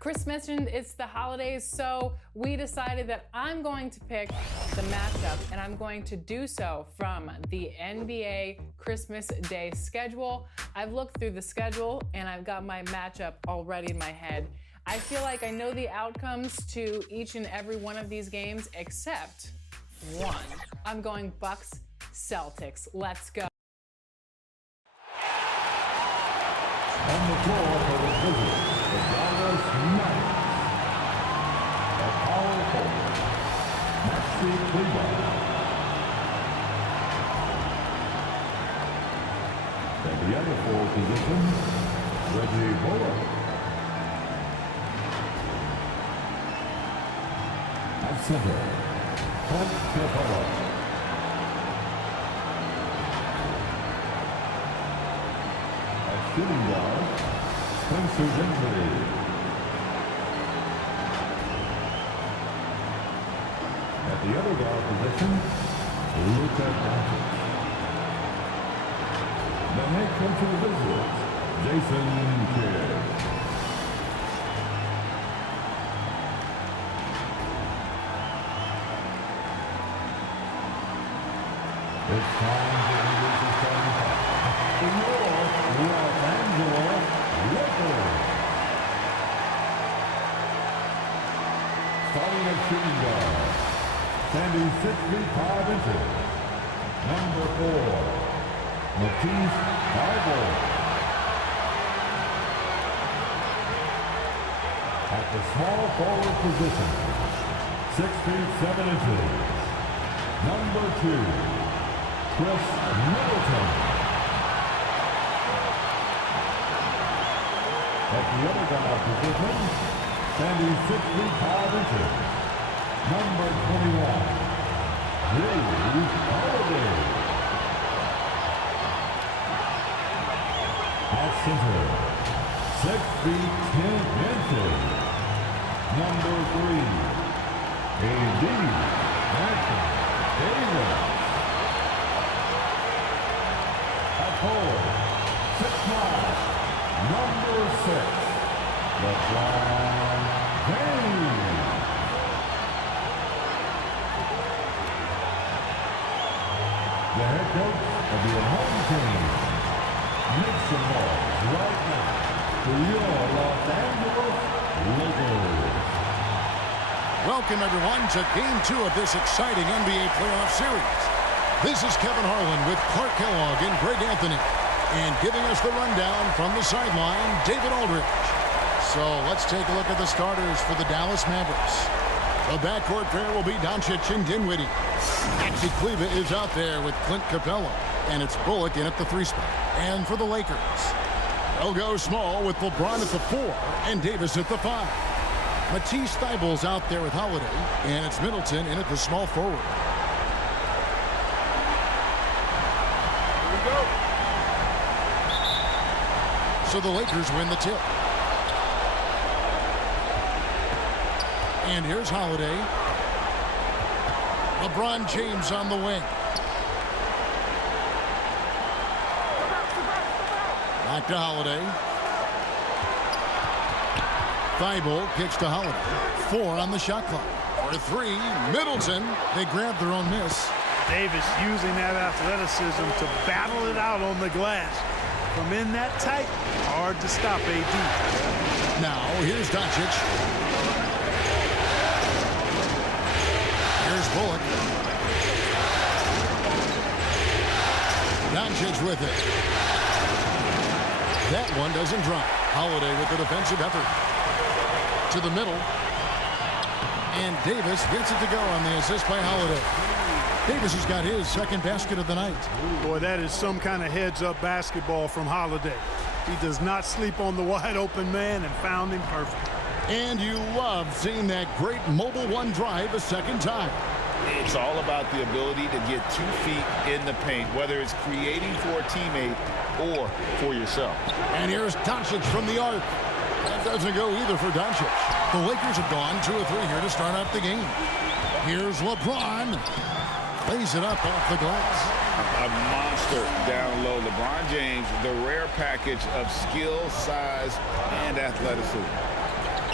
Chris mentioned it's the holidays, so we decided that I'm going to pick the matchup, and I'm going to do so from the NBA Christmas Day schedule. I've looked through the schedule, and I've got my matchup already in my head. I feel like I know the outcomes to each and every one of these games except one. I'm going Bucks Celtics. Let's go. On the floor for the Wizards, the Dallas Mavericks. A power forward, Maxi Kleber. At the other forward position, Reggie Bullock. At center, Clint Capella. Shooting guard, Spencer Dinwiddie. At the other guard position, Luka Doncic. The head coach of the Wizards, Jason Kidd. It's time to introduce the starting five. Los Angeles Lakers. Starting at shooting guard, standing 6 feet 5 inches. Number 4, Matisse Thybulle. At the small forward position, 6 feet 7 inches. Number 2, Chris Middleton. At the other guard position, standing 6 feet 5 inches. Number 21, Jrue Holiday. At center, 6 feet 10 inches. Number 3, A.D. Anthony Davis. At forward, 6'9", number 6, LeBron James. The head coach of the home team. Make some noise right now for your Los Angeles Lakers. Welcome, everyone, to Game 2 of this exciting NBA playoff series. This is Kevin Harlan with Clark Kellogg and Greg Anthony. And giving us the rundown from the sideline, David Aldridge. So let's take a look at the starters for the Dallas Mavericks. The backcourt pair will be Doncic and Dinwiddie. Maxi Kleber is out there with Clint Capella. And it's Bullock in at the 3 spot. And for the Lakers, they'll go small with LeBron at the 4 and Davis at the 5. Matisse Thybulle's out there with Holiday. And it's Middleton in at the small forward. So the Lakers win the tip. And here's Holiday. LeBron James on the wing. Back to Holiday. Thybulle kicks to Holiday. 4 on the shot clock. For 3, Middleton. They grab their own miss. Davis using that athleticism to battle it out on the glass. From in that tight, hard to stop AD. Now, here's Doncic. Here's Bullock. Doncic with it. That one doesn't drop. Holiday with the defensive effort. To the middle. And Davis gets it to go on the assist by Holiday. Davis has got his second basket of the night. Boy, that is some kind of heads-up basketball from Holiday. He does not sleep on the wide-open man and found him perfect. And you love seeing that great mobile one drive a second time. It's all about the ability to get 2 feet in the paint, whether it's creating for a teammate or for yourself. And here's Doncic from the arc. That doesn't go either for Doncic. The Lakers have gone 2 of 3 here to start out the game. Here's LeBron. Lays it up off the glass. A monster down low. LeBron James, the rare package of skill, size, and athleticism.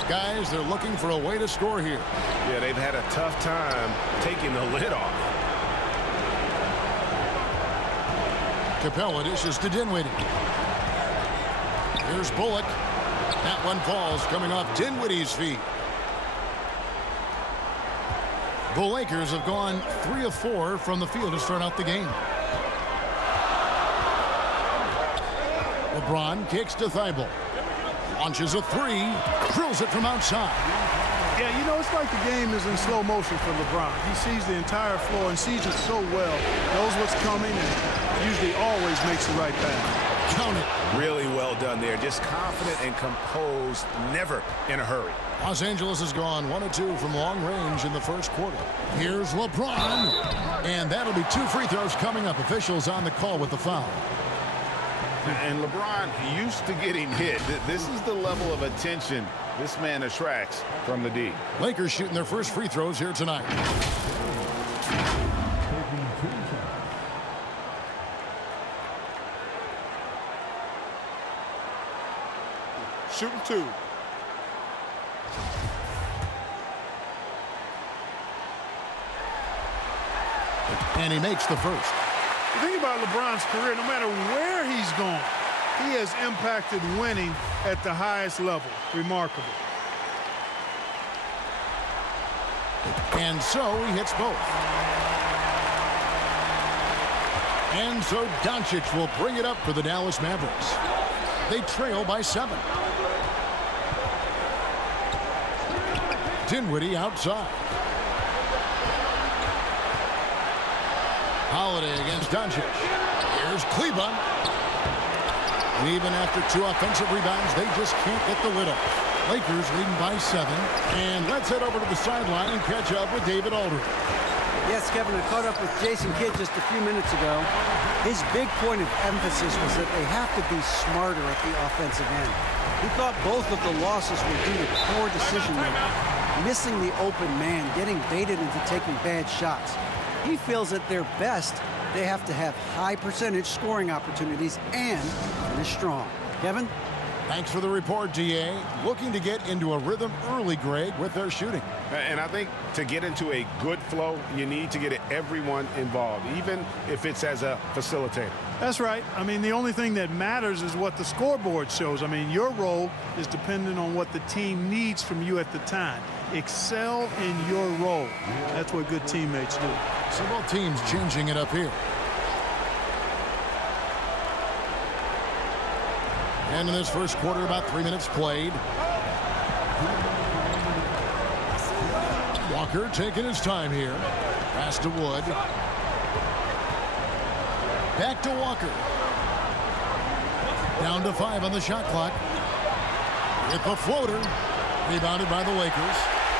Guys, they're looking for a way to score here. Yeah, they've had a tough time taking the lid off. Capella dishes to Dinwiddie. Here's Bullock. That one falls coming off Dinwiddie's feet. The Lakers have gone 3 of 4 from the field to start out the game. LeBron kicks to Thibault. Launches a 3. Drills it from outside. Yeah, you know, it's like the game is in slow motion for LeBron. He sees the entire floor and sees it so well, knows what's coming, and usually always makes the right pass. Count it. Really well done there. Just confident and composed, never in a hurry. Los Angeles has gone 1 of 2 from long range in the first quarter. Here's LeBron. And that'll be 2 free throws coming up. Officials on the call with the foul. And LeBron used to getting hit. This is the level of attention this man attracts from the D. Lakers shooting their first free throws here tonight. Shooting 2. And he makes the first. The thing about LeBron's career, no matter where he's gone, he has impacted winning at the highest level. Remarkable. And so he hits both. And so Doncic will bring it up for the Dallas Mavericks. They trail by 7. Dinwiddie outside. Holiday against Doncic. Here's Kleba. Even after 2 offensive rebounds, they just can't get the lid off. Lakers leading by 7. And let's head over to the sideline and catch up with David Aldridge. Yes, Kevin, I caught up with Jason Kidd just a few minutes ago. His big point of emphasis was that they have to be smarter at the offensive end. He thought both of the losses were due to poor decision-making, missing the open man, getting baited into taking bad shots. He feels at their best, they have to have high percentage scoring opportunities and finish strong. Kevin? Thanks for the report, DA. Looking to get into a rhythm early, Greg, with their shooting. And I think to get into a good flow, you need to get everyone involved, even if it's as a facilitator. That's right. I mean, the only thing that matters is what the scoreboard shows. I mean, your role is dependent on what the team needs from you at the time. Excel in your role. That's what good teammates do. So both teams changing it up here. And in this first quarter, about 3 minutes played. Walker taking his time here. Pass to Wood. Back to Walker. Down to 5 on the shot clock. With the floater. Rebounded by the Lakers.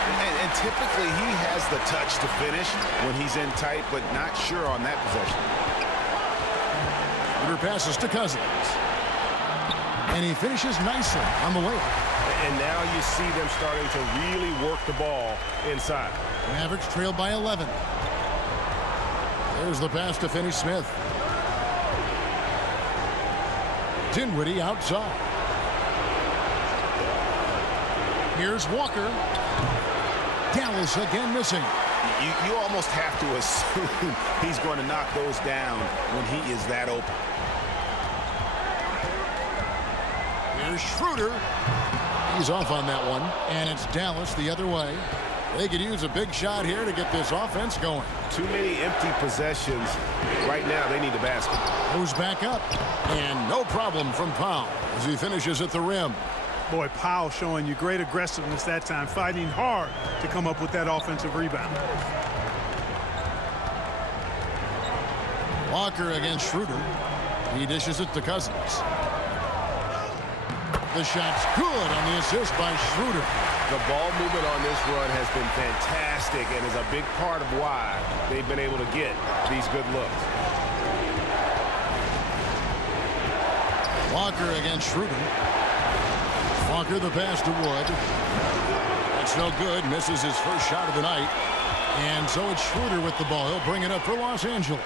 And typically he has the touch to finish when he's in tight, but not sure on that possession. Peter passes to Cousins. And he finishes nicely on the layup. And now you see them starting to really work the ball inside. Mavericks trailed by 11. There's the pass to Finney-Smith. Dinwiddie outside. Here's Walker. Dallas again missing. You almost have to assume he's going to knock those down when he is that open. Here's Schroeder. He's off on that one. And it's Dallas the other way. They could use a big shot here to get this offense going. Too many empty possessions. Right now, they need the basket. Goes back up. And no problem from Powell as he finishes at the rim. Boy, Powell showing you great aggressiveness that time, fighting hard to come up with that offensive rebound. Walker against Schroeder. He dishes it to Cousins. The shot's good on the assist by Schroeder. The ball movement on this run has been fantastic and is a big part of why they've been able to get these good looks. Walker against Schroeder. Walker the pass to Wood. It's no good. Misses his first shot of the night. And so it's Schroeder with the ball. He'll bring it up for Los Angeles.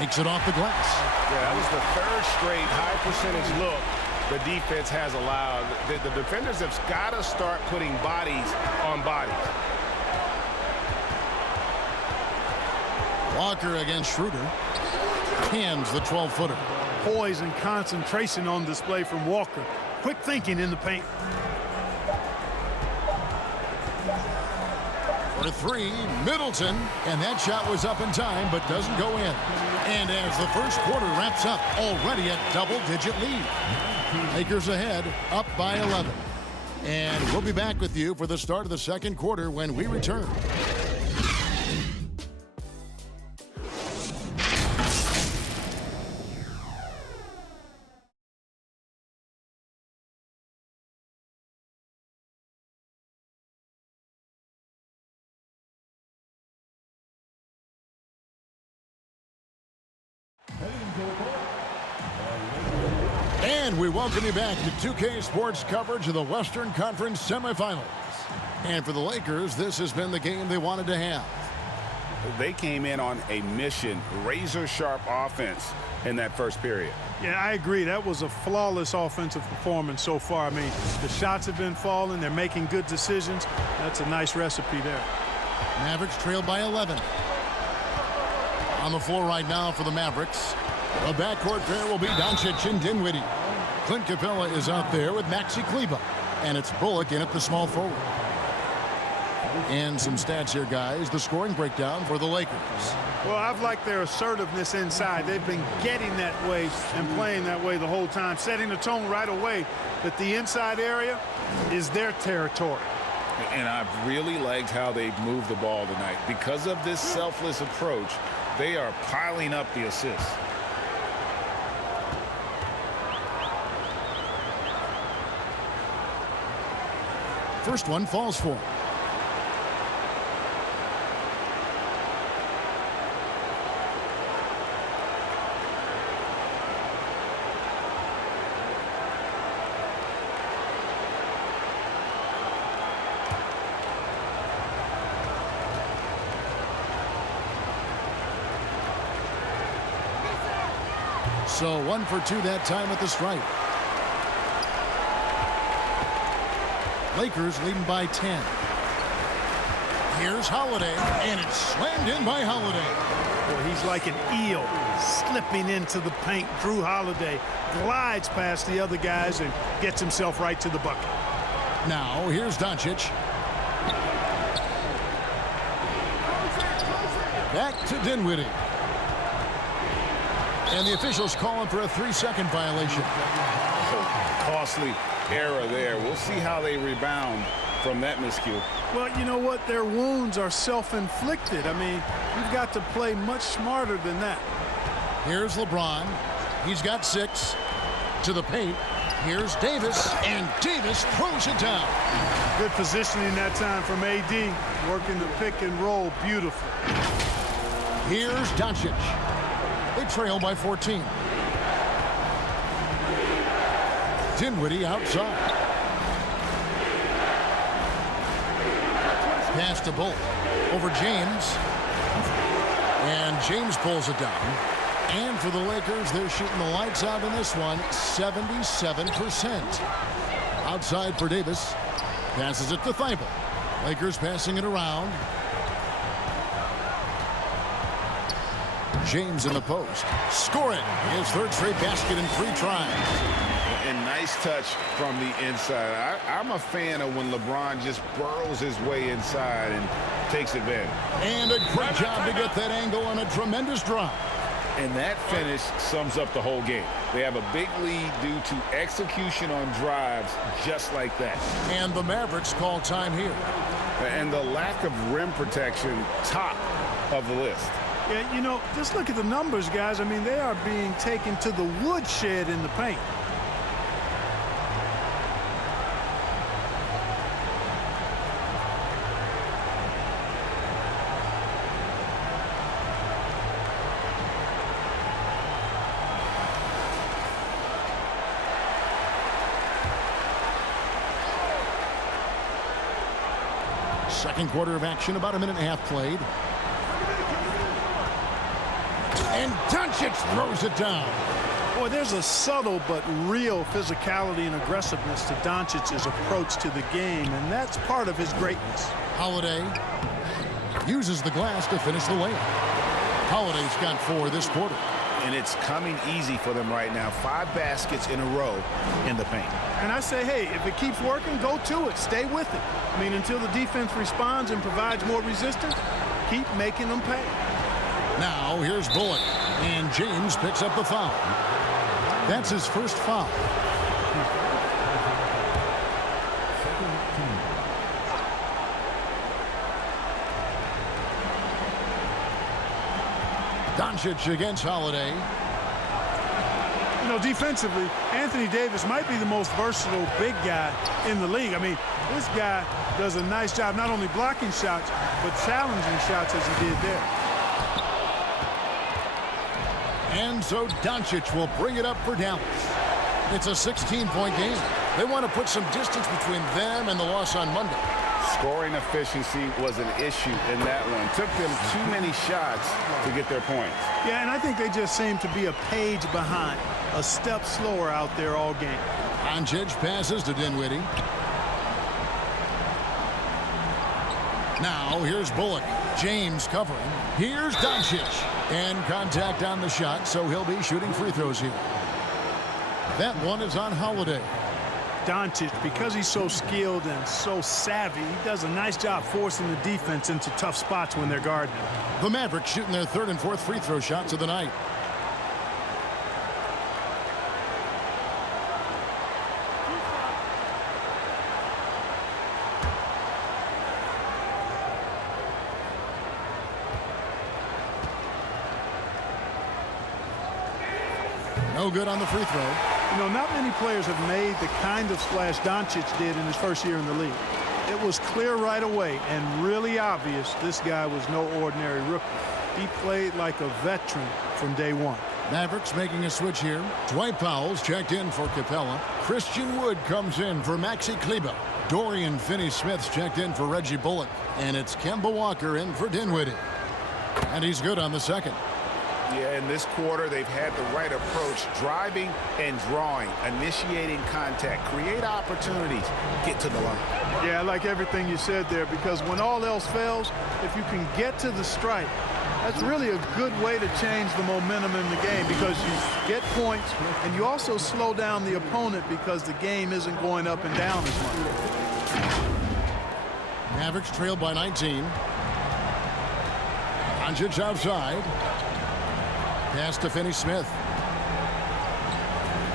Makes it off the glass. Yeah, that was the third straight high percentage look the defense has allowed. The defenders have got to start putting bodies on bodies. Walker against Schroeder. Hands the 12-footer. Poise and concentration on display from Walker. Quick thinking in the paint. For three, Middleton. And that shot was up in time, but doesn't go in. And as the first quarter wraps up, already a double-digit lead. Lakers ahead, up by 11. And we'll be back with you for the start of the second quarter when we return. And we welcome you back to 2K Sports coverage of the Western Conference semifinals. And for the Lakers, this has been the game they wanted to have. They came in on a mission, razor-sharp offense in that first period. Yeah, I agree. That was a flawless offensive performance so far. I mean, the shots have been falling. They're making good decisions. That's a nice recipe there. Mavericks trailed by 11. On the floor right now for the Mavericks. The backcourt pair will be Doncic and Dinwiddie. Clint Capella is out there with Maxi Kleber. And it's Bullock in at the small forward. And some stats here, guys. The scoring breakdown for the Lakers. Well, I've liked their assertiveness inside. They've been getting that way and playing that way the whole time, setting the tone right away that the inside area is their territory. And I've really liked how they've moved the ball tonight. Because of this selfless approach, they are piling up the assists. First one falls for him. So 1 for 2 that time at the stripe. Lakers leading by 10. Here's Holiday, and it's slammed in by Holiday. Boy, he's like an eel slipping into the paint. Drew Holiday glides past the other guys and gets himself right to the bucket. Now here's Doncic. Back to Dinwiddie. And the officials calling for a 3-second violation. Costly error there. We'll see how they rebound from that miscue. Well, you know what? Their wounds are self-inflicted. I mean, you've got to play much smarter than that. Here's LeBron. He's got 6 to the paint. Here's Davis, and Davis throws it down. Good positioning that time from AD, working the pick and roll. Beautiful. Here's Doncic. They trail by 14. Dinwiddie outside. Pass to Bolt. Over James. And James pulls it down. And for the Lakers, they're shooting the lights out in this one, 77%. Outside for Davis. Passes it to Thibault. Lakers passing it around. James in the post. Scoring his third straight basket in 3 tries. And nice touch from the inside. I'm a fan of when LeBron just burrows his way inside and takes advantage. And a great job to get that angle on a tremendous drive. And that finish sums up the whole game. They have a big lead due to execution on drives just like that. And the Mavericks call time here. And the lack of rim protection, top of the list. Yeah, you know, just look at the numbers, guys. I mean, they are being taken to the woodshed in the paint. Second quarter of action, about a minute and a half played. And Doncic throws it down. Boy, there's a subtle but real physicality and aggressiveness to Doncic's approach to the game, and that's part of his greatness. Holiday uses the glass to finish the layup. Holiday's got 4 this quarter. And it's coming easy for them right now. 5 baskets in a row in the paint. And I say, hey, if it keeps working, go to it. Stay with it. I mean, until the defense responds and provides more resistance, keep making them pay. Now, here's Bullock. And James picks up the foul. That's his first foul. Doncic against Holiday. You know, defensively, Anthony Davis might be the most versatile big guy in the league. I mean, this guy does a nice job not only blocking shots, but challenging shots as he did there. And so Doncic will bring it up for Dallas. It's a 16-point game. They want to put some distance between them and the loss on Monday. Scoring efficiency was an issue in that one. Took them too many shots to get their points. Yeah, and I think they just seem to be a page behind, a step slower out there all game. Doncic passes to Dinwiddie. Now here's Bullock. James covering. Here's Doncic. And contact on the shot, so he'll be shooting free throws here. That one is on Holiday. Doncic, because he's so skilled and so savvy, he does a nice job forcing the defense into tough spots when they're guarding him. The Mavericks shooting their 3rd and 4th free throw shots of the night. No good on the free throw. You know, not many players have made the kind of splash Doncic did in his first year in the league. It was clear right away and really obvious this guy was no ordinary rookie. He played like a veteran from day one. Mavericks making a switch here. Dwight Powell's checked in for Capella. Christian Wood comes in for Maxi Kleber. Dorian Finney-Smith's checked in for Reggie Bullock. And it's Kemba Walker in for Dinwiddie. And he's good on the second. Yeah, in this quarter, they've had the right approach, driving and drawing, initiating contact, create opportunities, get to the line. Yeah, I like everything you said there, because when all else fails, if you can get to the stripe, that's really a good way to change the momentum in the game, because you get points and you also slow down the opponent because the game isn't going up and down as much. Mavericks trail by 19. Doncic outside. Pass to Finney-Smith.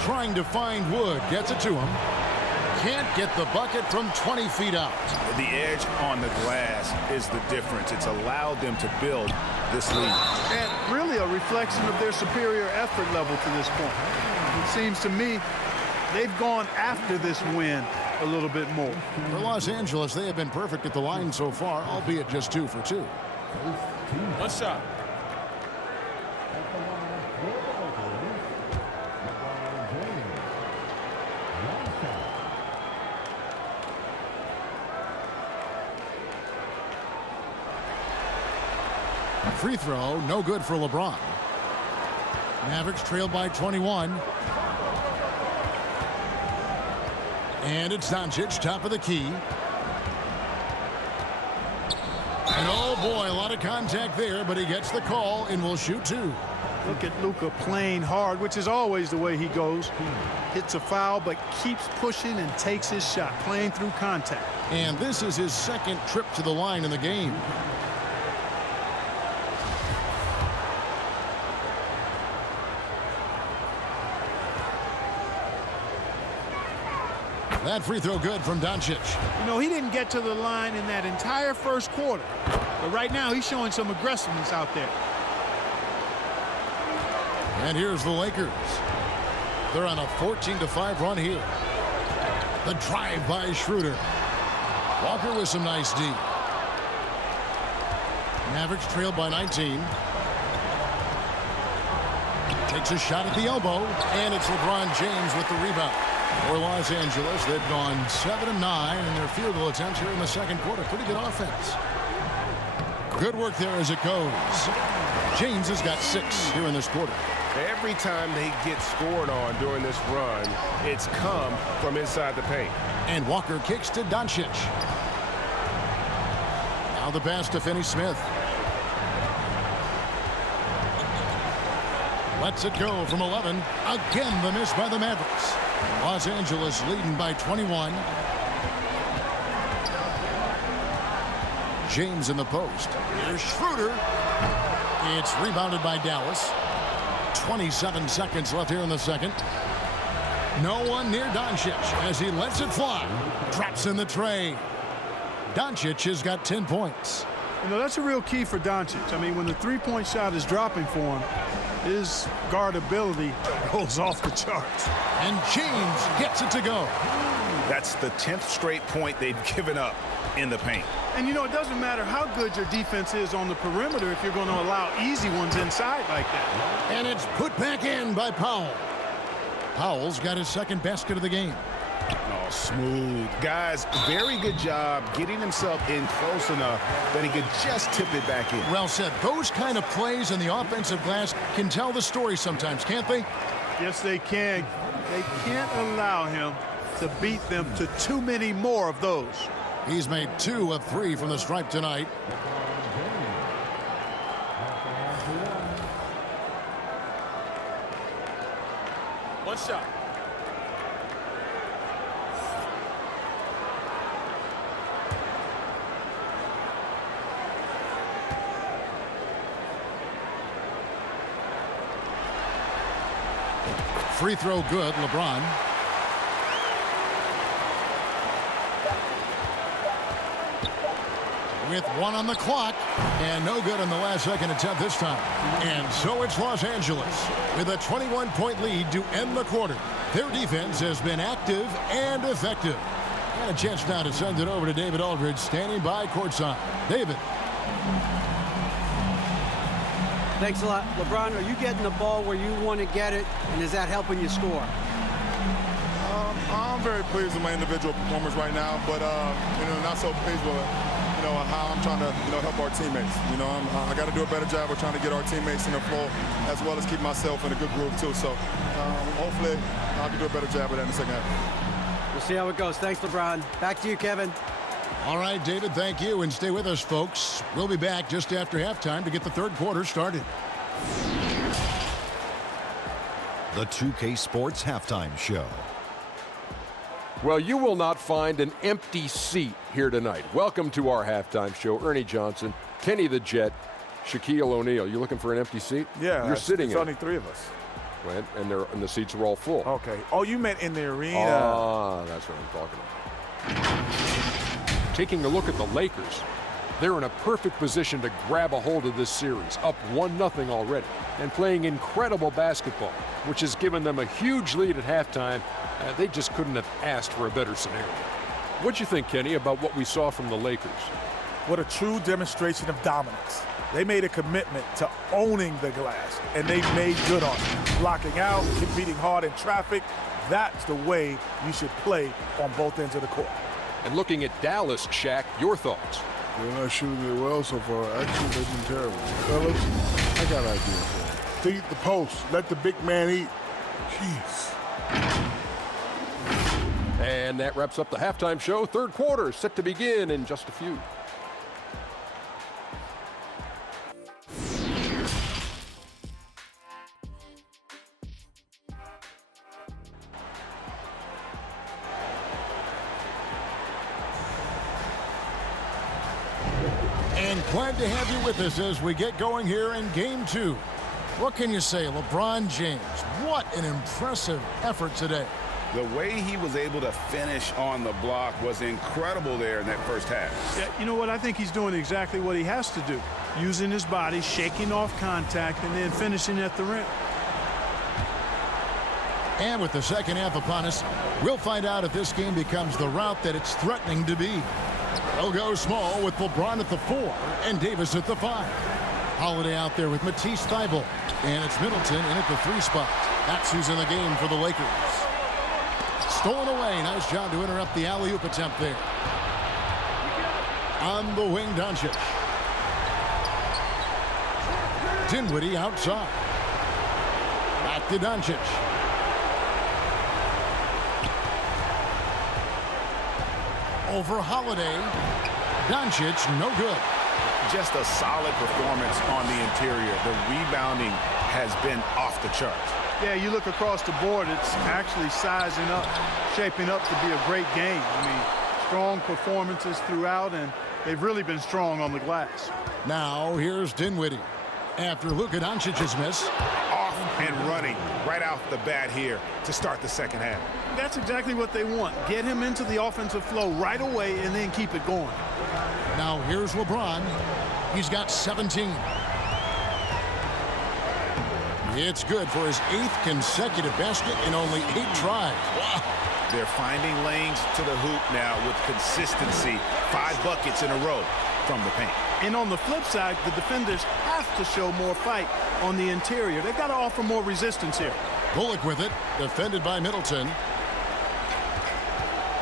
Trying to find Wood. Gets it to him. Can't get the bucket from 20 feet out. The edge on the glass is the difference. It's allowed them to build this lead. And really a reflection of their superior effort level to this point. It seems to me they've gone after this win a little bit more. For Los Angeles, they have been perfect at the line so far, albeit just 2 for 2. One shot. Free throw, no good for LeBron. Mavericks trail by 21. And it's Doncic, top of the key. And oh boy, a lot of contact there, but he gets the call and will shoot 2. Look at Luka playing hard, which is always the way he goes. Hits a foul, but keeps pushing and takes his shot, playing through contact. And this is his 2nd trip to the line in the game. That free throw good from Doncic. You know, he didn't get to the line in that entire first quarter. But right now, he's showing some aggressiveness out there. And here's the Lakers. They're on a 14-5 run here. The drive by Schroeder. Walker with some nice D. Mavericks trail by 19. Takes a shot at the elbow, and it's LeBron James with the rebound. For Los Angeles, they've gone 7-9 in their field goal attempts here in the second quarter. Pretty good offense. Good work there as it goes. James has got 6 here in this quarter. Every time they get scored on during this run, it's come from inside the paint. And Walker kicks to Doncic. Now the pass to Finney-Smith. Lets it go from 11. Again, the miss by the Mavericks. Los Angeles leading by 21. James in the post. Here's Schroeder. It's rebounded by Dallas. 27 seconds left here in the second. No one near Doncic as he lets it fly. Drops in the tray. Doncic has got 10 points. You know, that's a real key for Doncic. I mean, when the three-point shot is dropping for him, his guardability goes off the charts. And James gets it to go. That's the 10th straight point they've given up in the paint. And, you know, it doesn't matter how good your defense is on the perimeter if you're going to allow easy ones inside like that. And it's put back in by Powell. Powell's got his second basket of the game. Oh, smooth. Guys, very good job getting himself in close enough that he could just tip it back in. Well said. Those kind of plays in the offensive glass can tell the story sometimes, can't they? Yes, they can. They can't allow him to beat them to too many more of those. He's made 2 of 3 from the stripe tonight. One shot. Free throw good, LeBron. With 1 on the clock, and no good on the last second attempt this time. And so it's Los Angeles with a 21-point lead to end the quarter. Their defense has been active and effective. And a chance now to send it over to David Aldridge, standing by courtside. David. Thanks a lot. LeBron, are you getting the ball where you want to get it, and is that helping you score? I'm very pleased with my individual performance right now, but not so pleased with how I'm trying to help our teammates. I got to do a better job of trying to get our teammates in the flow as well as keep myself in a good groove too. So hopefully I can do a better job of that in the second half. We'll see how it goes. Thanks, LeBron. Back to you, Kevin. All right, David, thank you, and stay with us, folks. We'll be back just after halftime to get the third quarter started. The 2K Sports Halftime Show. Well, you will not find an empty seat here tonight. Welcome to our halftime show. Ernie Johnson, Kenny the Jet, Shaquille O'Neal. You looking for an empty seat? Yeah. You're sitting in. There's only 3 of us. And the seats are all full. Okay. Oh, you meant in the arena. Ah, that's what I'm talking about. Taking a look at the Lakers, they're in a perfect position to grab a hold of this series, up 1-0 already, and playing incredible basketball, which has given them a huge lead at halftime. They just couldn't have asked for a better scenario. What'd you think, Kenny, about what we saw from the Lakers? What a true demonstration of dominance. They made a commitment to owning the glass, and they made good on it. Blocking out, competing hard in traffic. That's the way you should play on both ends of the court. And looking at Dallas, Shaq, your thoughts? They're not shooting it well so far. Actually, they've been terrible. Fellas, I got an idea for them. Feed the post. Let the big man eat. Jeez. And that wraps up the halftime show. Third quarter set to begin in just a few. And glad to have you with us as we get going here in Game 2. What can you say, LeBron James? What an impressive effort today. The way he was able to finish on the block was incredible there in that first half. Yeah, you know what? I think he's doing exactly what he has to do. Using his body, shaking off contact, and then finishing at the rim. And with the second half upon us, we'll find out if this game becomes the route that it's threatening to be. They'll go small with LeBron at the 4 and Davis at the 5. Holiday out there with Matisse Thybulle. And it's Middleton in at the 3 spot. That's who's in the game for the Lakers. Stolen away. Nice job to interrupt the alley-oop attempt there. On the wing, Doncic. Dinwiddie outside. Back to Doncic. Over Holiday. Doncic, no good. Just a solid performance on the interior. The rebounding has been off the charts. Yeah, you look across the board, it's actually sizing up, shaping up to be a great game. I mean, strong performances throughout, and they've really been strong on the glass. Now, here's Dinwiddie. After Luka Doncic's miss. Off and running right off the bat here to start the second half. That's exactly what they want. Get him into the offensive flow right away and then keep it going. Now, here's LeBron. He's got 17. It's good for his 8th consecutive basket in only 8 tries. Wow. They're finding lanes to the hoop now with consistency. 5 buckets in a row from the paint. And on the flip side, the defenders have to show more fight on the interior. They've got to offer more resistance here. Bullock with it, defended by Middleton.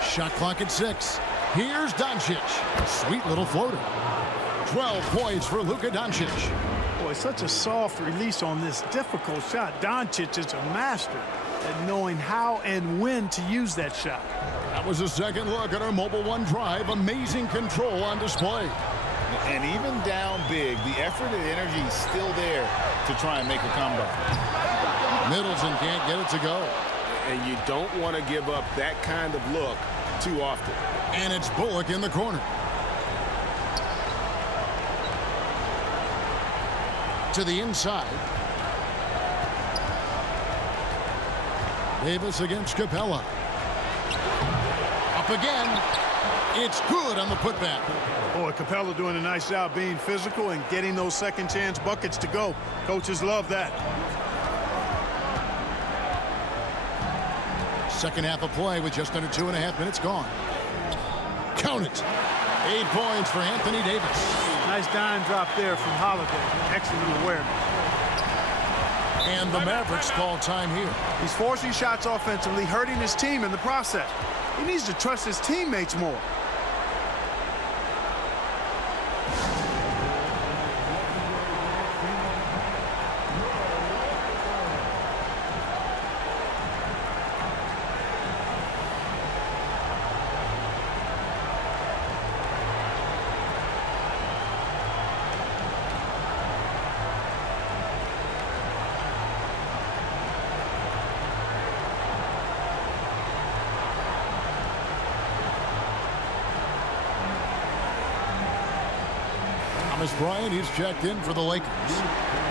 Shot clock at 6. Here's Doncic. Sweet little floater. 12 points for Luka Doncic. Boy, such a soft release on this difficult shot. Doncic is a master at knowing how and when to use that shot. That was a second look at our Mobile One drive. Amazing control on display. And even down big, the effort and energy is still there to try and make a comeback. Middleton can't get it to go. And you don't want to give up that kind of look too often. And it's Bullock in the corner. To the inside. Davis against Capella. Up again. It's good on the putback. Boy, Capella doing a nice job being physical and getting those second chance buckets to go. Coaches love that. Second half of play with just under 2.5 minutes gone. Count it. 8 points for Anthony Davis. Nice dime drop there from Holiday. Excellent awareness. And the Mavericks call time here. He's forcing shots offensively, hurting his team in the process. He needs to trust his teammates more. Thomas Bryant, he's checked in for the Lakers.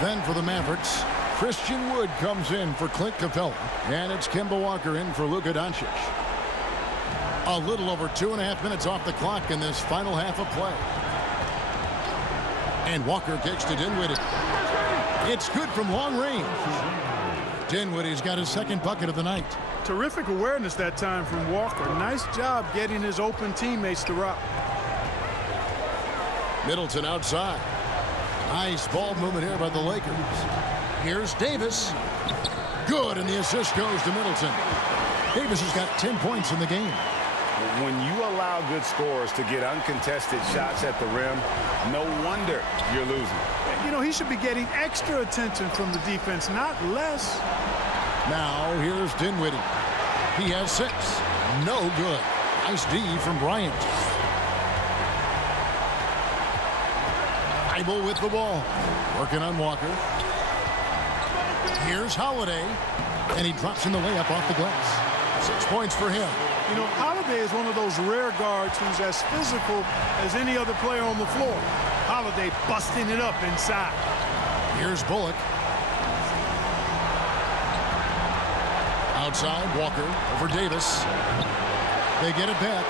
Then for the Mavericks, Christian Wood comes in for Clint Capella. And it's Kemba Walker in for Luka Doncic. A little over 2.5 minutes off the clock in this final half of play. And Walker kicks to Dinwiddie. It's good from long range. Dinwiddie's got his second bucket of the night. Terrific awareness that time from Walker. Nice job getting his open teammates to rock. Middleton outside. Nice ball movement here by the Lakers. Here's Davis. Good, and the assist goes to Middleton. Davis has got 10 points in the game. When you allow good scorers to get uncontested shots at the rim, no wonder you're losing. You know, he should be getting extra attention from the defense, not less. Now, here's Dinwiddie. He has 6. No good. Nice D from Bryant. Bible with the ball. Working on Walker. Here's Holiday. And he drops in the layup off the glass. 6 points for him. You know, Holiday is one of those rare guards who's as physical as any other player on the floor. Holiday busting it up inside. Here's Bullock. Outside, Walker over Davis. They get it back.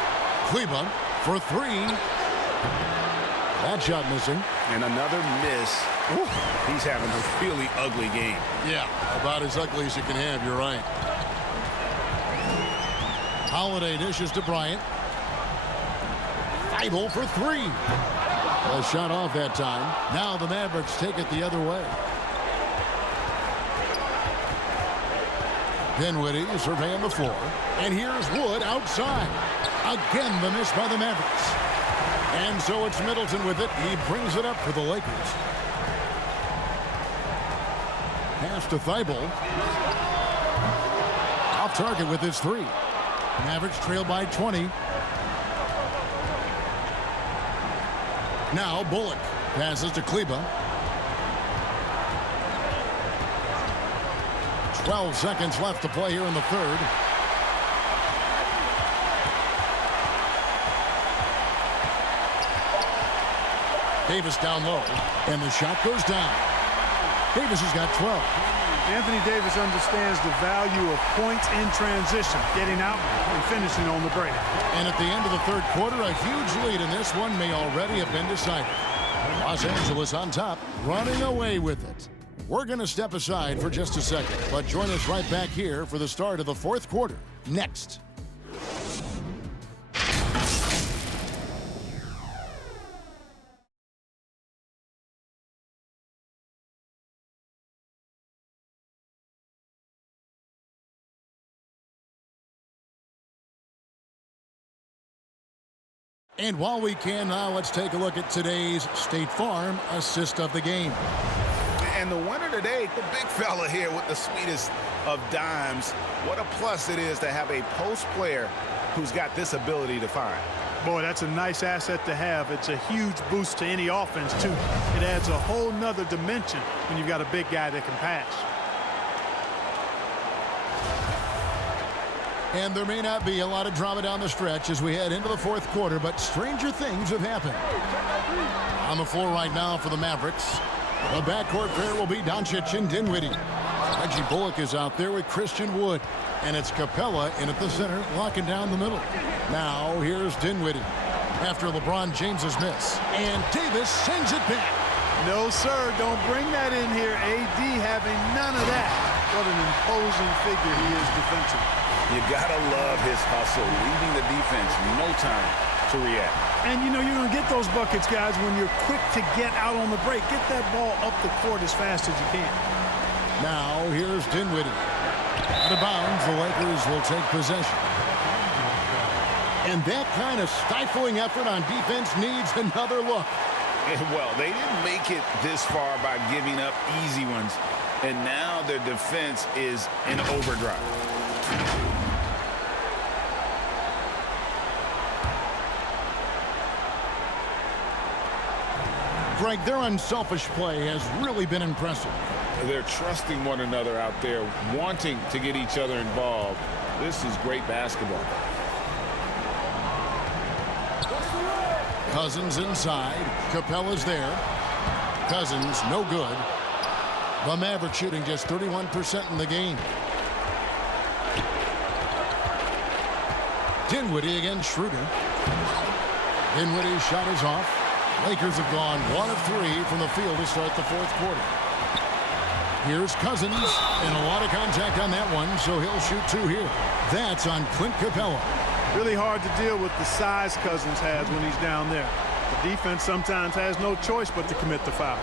Cleveland for 3. That shot missing. And another miss. Ooh, he's having a really ugly game. Yeah, about as ugly as you can have, you're right. Holiday dishes to Bryant. Bible for 3. A shot off that time. Now the Mavericks take it the other way. Dinwiddie surveying the floor. And here's Wood outside. Again, the miss by the Mavericks. And so it's Middleton with it. He brings it up for the Lakers. Pass to Thibault. Off target with his three. Mavericks trail by 20. Now Bullock passes to Kleba. 12 seconds left to play here in the third. Davis down low, and the shot goes down. Davis has got 12. Anthony Davis understands the value of points in transition, getting out and finishing on the break. And at the end of the third quarter, a huge lead in this one may already have been decided. Los Angeles on top, running away with it. We're going to step aside for just a second, but join us right back here for the start of the fourth quarter. Next. And while we can now, let's take a look at today's State Farm assist of the game. And the winner today, the big fella here with the sweetest of dimes. What a plus it is to have a post player who's got this ability to find. Boy, that's a nice asset to have. It's a huge boost to any offense, too. It adds a whole nother dimension when you've got a big guy that can pass. And there may not be a lot of drama down the stretch as we head into the fourth quarter, but stranger things have happened. On the floor right now for the Mavericks, the backcourt pair will be Doncic and Dinwiddie. Reggie Bullock is out there with Christian Wood, and it's Capella in at the center, locking down the middle. Now here's Dinwiddie after LeBron James's miss, and Davis sends it back. No, sir, don't bring that in here. AD having none of that. What an imposing figure he is defensively. You gotta love his hustle, leaving the defense no time to react. And you know you're going to get those buckets, guys, when you're quick to get out on the break. Get that ball up the court as fast as you can. Now here's Dinwiddie. Out of bounds, the Lakers will take possession. And that kind of stifling effort on defense needs another look. Well, they didn't make it this far by giving up easy ones. And now their defense is in overdrive. Greg, their unselfish play has really been impressive. They're trusting one another out there, wanting to get each other involved. This is great basketball. Cousins inside. Capella's there. Cousins, no good. The Mavericks shooting just 31% in the game. Dinwiddie against Schroeder. Dinwiddie's shot is off. Lakers have gone 1 of 3 from the field to start the fourth quarter. Here's Cousins, and a lot of contact on that one, so he'll shoot 2 here. That's on Clint Capella. Really hard to deal with the size Cousins has when he's down there. The defense sometimes has no choice but to commit the foul.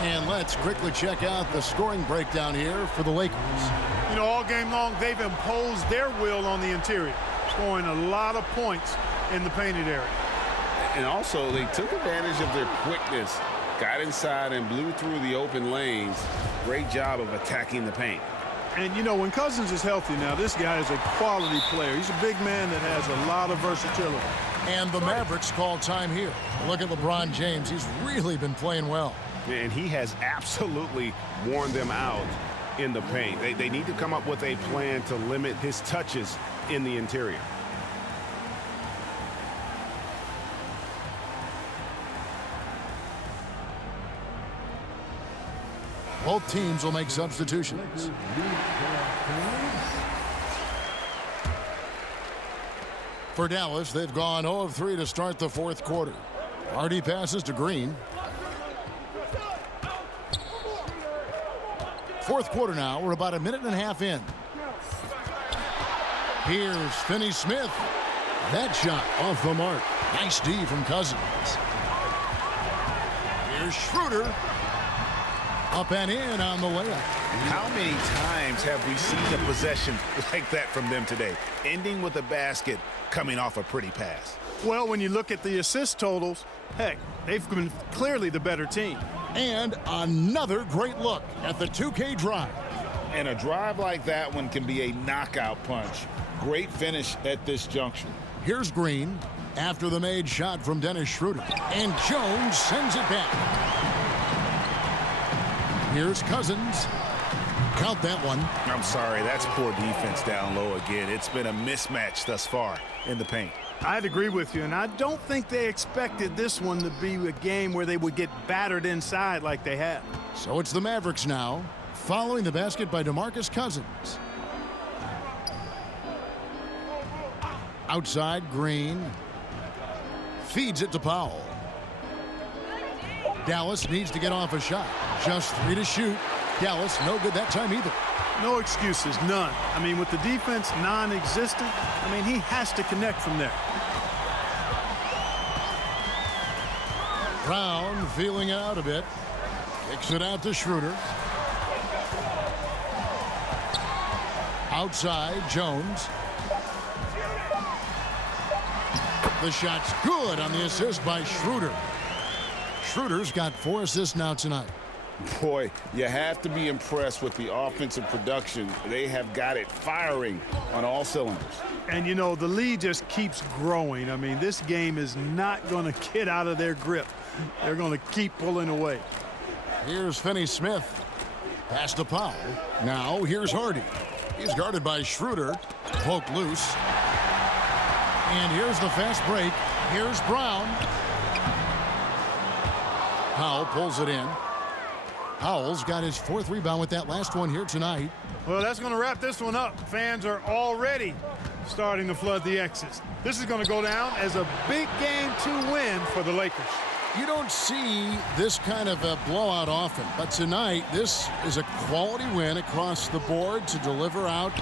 And let's quickly check out the scoring breakdown here for the Lakers. You know, all game long, they've imposed their will on the interior, scoring a lot of points in the painted area. And also, they took advantage of their quickness, got inside and blew through the open lanes. Great job of attacking the paint. And, you know, when Cousins is healthy now, this guy is a quality player. He's a big man that has a lot of versatility. And the Mavericks call time here. Look at LeBron James. He's really been playing well. And he has absolutely worn them out in the paint. They need to come up with a plan to limit his touches in the interior. Both teams will make substitutions. For Dallas, they've gone 0 of 3 to start the fourth quarter. Hardy passes to Green. Fourth quarter now. We're about a minute and a half in. Here's Finney-Smith. That shot off the mark. Nice D from Cousins. Here's Schroeder. Up and in on the layup. How many times have we seen a possession like that from them today, ending with a basket coming off a pretty pass? Well, when you look at the assist totals, heck, they've been clearly the better team. And another great look at the 2K drive. And a drive like that one can be a knockout punch. Great finish at this juncture. Here's Green after the made shot from Dennis Schroeder. And Jones sends it back. Here's Cousins. Count that one. I'm sorry, that's poor defense down low again. It's been a mismatch thus far in the paint. I'd agree with you, and I don't think they expected this one to be a game where they would get battered inside like they have. So it's the Mavericks now, following the basket by DeMarcus Cousins. Outside, Green. Feeds it to Powell. Dallas needs to get off a shot. Just 3 to shoot. Dallas no good that time either. No excuses, none. I mean, with the defense non-existent, I mean, he has to connect from there. Brown feeling it out a bit. Kicks it out to Schroeder. Outside, Jones. The shot's good on the assist by Schroeder. Schroeder's got 4 assists now tonight. Boy, you have to be impressed with the offensive production. They have got it firing on all cylinders. And, you know, the lead just keeps growing. I mean, this game is not going to get out of their grip. They're going to keep pulling away. Here's Finney-Smith. Pass to Powell. Now here's Hardy. He's guarded by Schroeder. Poked loose. And here's the fast break. Here's Brown. Powell pulls it in. Powell's got his 4th rebound with that last one here tonight. Well, that's going to wrap this one up. Fans are already starting to flood the exits. This is going to go down as a big game to win for the Lakers. You don't see this kind of a blowout often, but tonight this is a quality win across the board to deliver out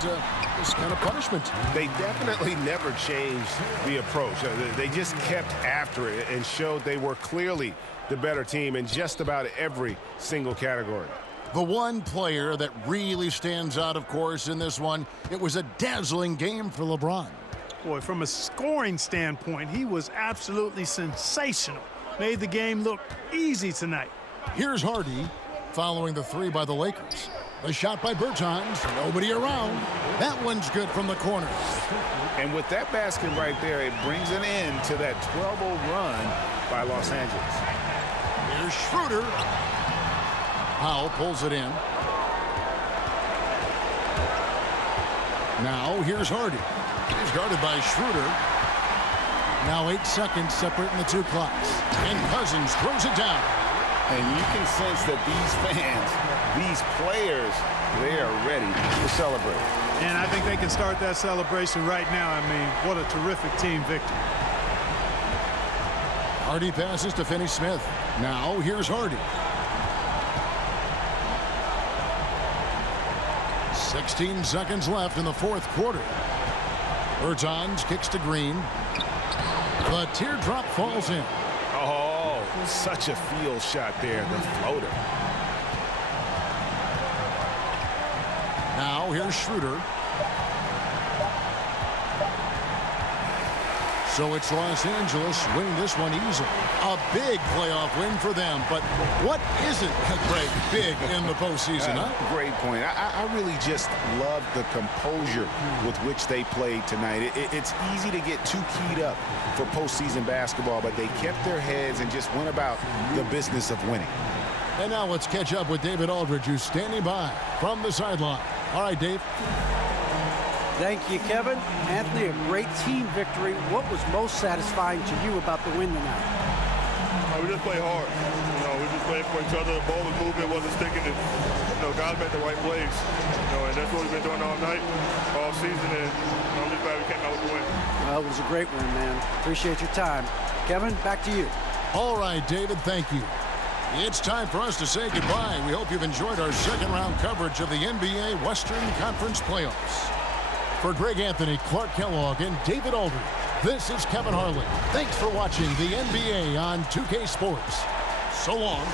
this kind of punishment. They definitely never changed the approach. They just kept after it and showed they were clearly the better team in just about every single category. The one player that really stands out, of course, in this one, it was a dazzling game for LeBron. Boy, from a scoring standpoint, he was absolutely sensational. Made the game look easy tonight. Here's Hardy following the 3 by the Lakers. The shot by Bertans. Nobody around. That one's good from the corner. And with that basket right there, it brings an end to that 12-0 run by Los Angeles. Here's Schroeder. Powell pulls it in. Now here's Hardy. He's guarded by Schroeder. Now 8 seconds separating the 2 clocks. And Cousins throws it down. And you can sense that these fans, these players, they are ready to celebrate. And I think they can start that celebration right now. I mean, what a terrific team victory. Hardy passes to Finney-Smith. Now here's Hardy. 16 seconds left in the 4th quarter. Bertans kicks to Green. The teardrop falls in. Oh, such a field shot there, the floater. Now here's Schroeder. So it's Los Angeles winning this one easily. A big playoff win for them. But what isn't Greg big in the postseason, huh? Great point. I really just love the composure with which they played tonight. It's easy to get too keyed up for postseason basketball, but they kept their heads and just went about the business of winning. And now let's catch up with David Aldridge, who's standing by from the sideline. All right, Dave. Thank you, Kevin. Anthony, a great team victory. What was most satisfying to you about the win tonight? We just play hard. We just played for each other. The ball was moving, wasn't sticking. And, guys made the right plays. And that's what we've been doing all night, all season. And I'm just glad we came out with the win. It was a great win, man. Appreciate your time. Kevin, back to you. All right, David, thank you. It's time for us to say goodbye. We hope you've enjoyed our second-round coverage of the NBA Western Conference Playoffs. For Greg Anthony, Clark Kellogg, and David Aldridge, this is Kevin Harlan. Thanks for watching the NBA on 2K Sports. So long.